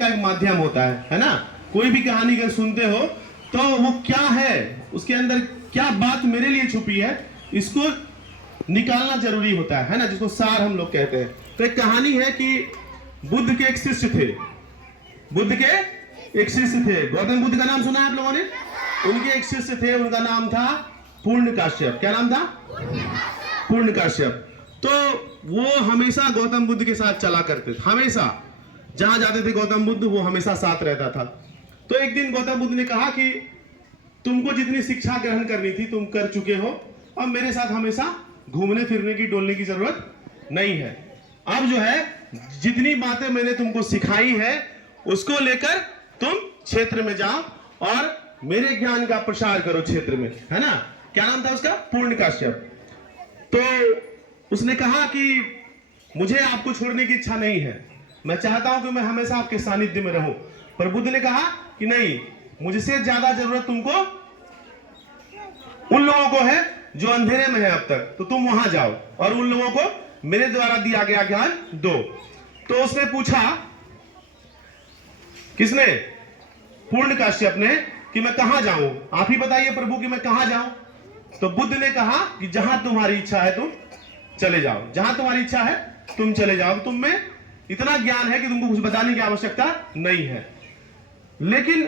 का एक माध्यम होता है ना। कोई भी कहानी अगर सुनते हो तो वो क्या है, उसके अंदर क्या बात मेरे लिए छुपी है, इसको निकालना जरूरी होता है ना, जिसको सार हम लोग कहते हैं। तो एक कहानी है कि बुद्ध के एक शिष्य थे। बुद्ध के एक शिष्य थे, गौतम बुद्ध का नाम सुना है आप लोगों ने? उनके एक शिष्य थे, उनका नाम था पूर्ण काश्यप। क्या नाम था? पूर्ण काश्यप। तो वो हमेशा गौतम बुद्ध के साथ चला करते थे, हमेशा जहां जाते थे गौतम बुद्ध वो हमेशा साथ रहता था। तो एक दिन गौतम बुद्ध ने कहा कि तुमको जितनी शिक्षा ग्रहण करनी थी तुम कर चुके हो, अब मेरे साथ हमेशा घूमने फिरने की डोलने की जरूरत नहीं है। अब जो है जितनी बातें मैंने तुमको सिखाई है उसको लेकर तुम क्षेत्र में जाओ और मेरे ज्ञान का प्रसार करो क्षेत्र में, है ना। क्या नाम था उसका? पूर्ण काश्यप। तो उसने कहा कि मुझे आपको छोड़ने की इच्छा नहीं है, मैं चाहता हूं कि मैं हमेशा आपके सानिध्य में रहूं। पर बुद्ध ने कहा कि नहीं, मुझसे ज्यादा जरूरत तुमको उन लोगों को है जो अंधेरे में है अब तक, तो तुम वहां जाओ और उन लोगों को मेरे द्वारा दिया गया ज्ञान दो। तो उसने पूछा, किसने? पूर्ण काश्यप ने, कि मैं कहां जाऊं, आप ही बताइए प्रभु कि मैं कहां जाऊं। तो बुद्ध ने कहा कि जहां तुम्हारी इच्छा है तुम चले जाओ, जहां तुम्हारी इच्छा है तुम चले जाओ, तुम में इतना ज्ञान है कि तुमको कुछ बताने की आवश्यकता नहीं है। लेकिन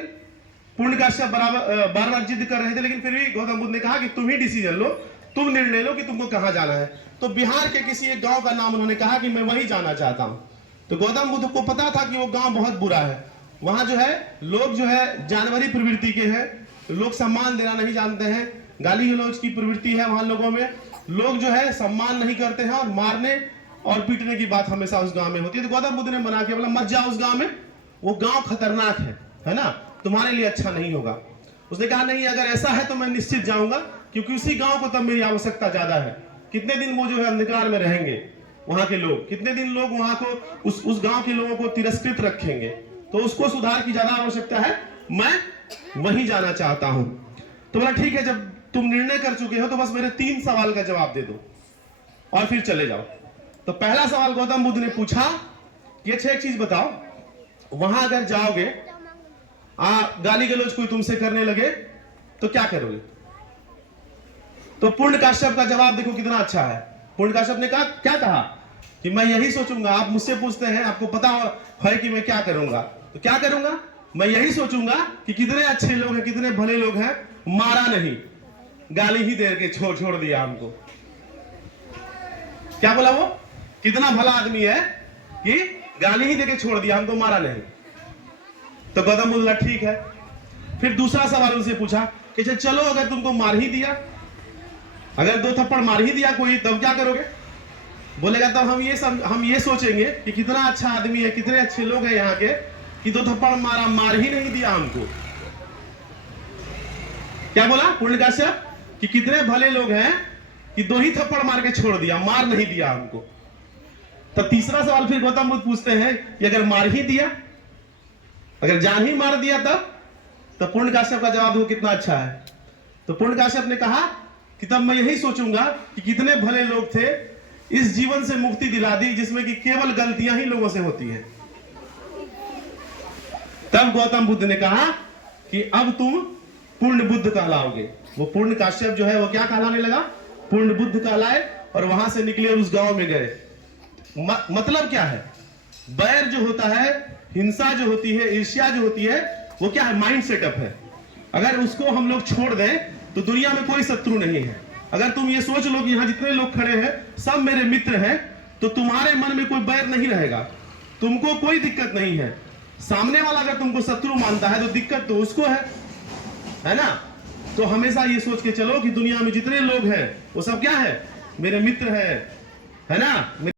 पूर्ण काश्यप बार बार जिद कर रहे थे, लेकिन फिर भी गौतम बुद्ध ने कहा कि तुम ही डिसीजन लो, तुम निर्णय लो कि तुमको कहां जाना है। तो बिहार के किसी एक गांव का नाम उन्होंने कहा कि मैं वहीं जाना चाहता हूं। तो गौतम बुद्ध को पता था कि वो गांव बहुत बुरा है, वहां जो है लोग जो है जानवरी प्रवृत्ति के हैं, लोग सम्मान देना नहीं जानते हैं, गाली गलौज की प्रवृत्ति है वहां लोगों में, लोग जो है सम्मान नहीं करते हैं और मारने और पीटने की बात हमेशा उस गांव में होती है। तो गौतम बुद्ध ने मना किया, बोला मत जाओ उस गांव में, वो गांव खतरनाक है ना, तुम्हारे लिए अच्छा नहीं होगा। उसने कहा नहीं, अगर ऐसा है तो मैं निश्चित जाऊंगा, क्योंकि उसी गांव को तब मेरी आवश्यकता ज्यादा है। कितने दिन वो जो है अंधकार में रहेंगे वहां के लोग, कितने दिन लोग वहां को उस गांव के लोगों को तिरस्कृत रखेंगे, तो उसको सुधार की ज्यादा आवश्यकता है, मैं वहीं जाना चाहता हूं। तो बोला ठीक है, जब तुम निर्णय कर चुके हो तो बस मेरे 3 सवाल का जवाब दे दो और फिर चले जाओ। तो पहला सवाल गौतम बुद्ध ने पूछा कि अच्छा एक चीज बताओ, वहां अगर जाओगे गाली गलौज कोई तुमसे करने लगे तो क्या करोगे? तो पूर्ण काश्यप का जवाब देखो कितना अच्छा है। पूर्ण काश्यप ने कहा, क्या कहा कि मैं यही सोचूंगा, आप मुझसे पूछते हैं आपको पता है कि मैं क्या करूंगा, तो क्या करूंगा, मैं यही सोचूंगा कि कितने अच्छे लोग हैं, कितने भले लोग हैं, मारा नहीं, गाली ही दे के छोड़ दिया हमको। क्या बोला वो? कितना भला आदमी है कि गाली ही देके छोड़ दिया, हमको मारा नहीं। तो गौतम बुद्ध बोला ठीक है। फिर दूसरा सवाल उनसे पूछा कि चलो अगर तुमको मार ही दिया, अगर 2 थप्पड़ मार ही दिया कोई, तब क्या करोगे? बोलेगा तब हम ये सोचेंगे कि कितना अच्छा आदमी है, कितने अच्छे लोग हैं यहाँ के, कि 2 थप्पड़ मार ही नहीं दिया हमको। क्या बोला पूर्ण काश्यप? कि कितने भले लोग हैं कि 2 ही थप्पड़ मार के छोड़ दिया, मार नहीं दिया हमको। तो तीसरा सवाल फिर गौतम बुद्ध पूछते हैं कि अगर मार ही दिया, अगर जान ही मार दिया तब? तो पूर्ण काश्यप का जवाब वो कितना अच्छा है। तो पूर्ण काश्यप ने कहा कि तब मैं यही सोचूंगा कि कितने भले लोग थे, इस जीवन से मुक्ति दिला दी जिसमें कि केवल गलतियां ही लोगों से होती हैं। तब गौतम बुद्ध ने कहा कि अब तुम पूर्ण बुद्ध कहलाओगे। वो पूर्ण काश्यप जो है वो क्या कहलाने लगा? पूर्ण बुद्ध कहलाए और वहां से निकले और उस गांव में गए। मतलब क्या है? बैर जो होता है, हिंसा जो होती है, ईर्ष्या जो होती है, वो क्या है? माइंड सेटअप है। अगर उसको हम लोग छोड़ दें तो दुनिया में कोई शत्रु नहीं है। अगर तुम ये सोच लो कि यहाँ जितने लोग खड़े हैं सब मेरे मित्र हैं, तो तुम्हारे मन में कोई बैर नहीं रहेगा, तुमको कोई दिक्कत नहीं है। सामने वाला अगर तुमको शत्रु मानता है तो दिक्कत तो उसको है ना। तो हमेशा ये सोच के चलो कि दुनिया में जितने लोग हैं वो सब क्या है? मेरे मित्र है ना।